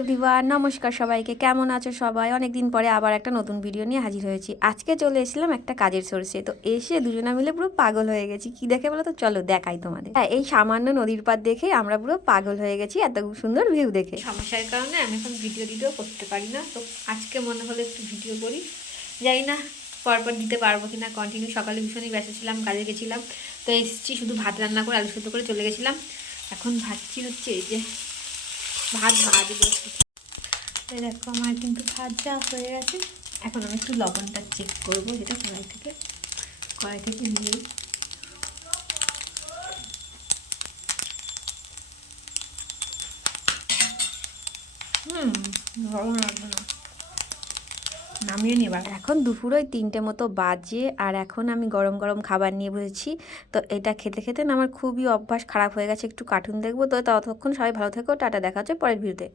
Everyone, নমস্কার সবাইকে। কেমন আছো সবাই? অনেক দিন পরে আবার একটা নতুন ভিডিও নিয়ে হাজির হয়েছি। আজকে চলে এসেছিলাম একটা কাজের সোর্সে। তো এসে দুজনা মিলে পুরো পাগল হয়ে গেছি। কি দেখে বলো তো? চলো দেখাই তোমাদের। হ্যাঁ, এই সামান্য নদীর পাড় দেখে আমরা পুরো পাগল হয়ে গেছি, এত সুন্দর ভিউ দেখে। সমস্যার কারণে আমি এখন ভিডিও করতে পারি না, তো আজকে মনে হলো একটু ভিডিও করি। জানি না পরপর দিতে পারবো কিনা কন্টিনিউ। সকালে ভীষণই ব্যস্ত ছিলাম, কাজে গেছিলাম, তো এসেছি শুধু ভাত রান্না করে আলু সেদ্ধ করে চলে গেছিলাম। এখন ভাবছি হচ্ছে এই যে ভাত ভাজবো। দেখো আমার কিন্তু ভাজা হয়ে গেছে। এখন আমি একটু লবণটা চেক করবো, যেটা কড়াই থেকে নিয়ে লবণ লাগবে না, নামিয়ে নেবার। এখন দুপুর ওই 3টে মতো বাজে, আর এখন আমি গরম গরম খাবার নিয়ে বসেছি। তো এটা খেতে খেতে না আমার খুবই অভ্যাস খারাপ হয়ে গেছে, একটু কার্টুন দেখবো। তো ততক্ষণ সবাই ভালো থেকো, টাটা, দেখা হচ্ছে পরের ভিডিওতে।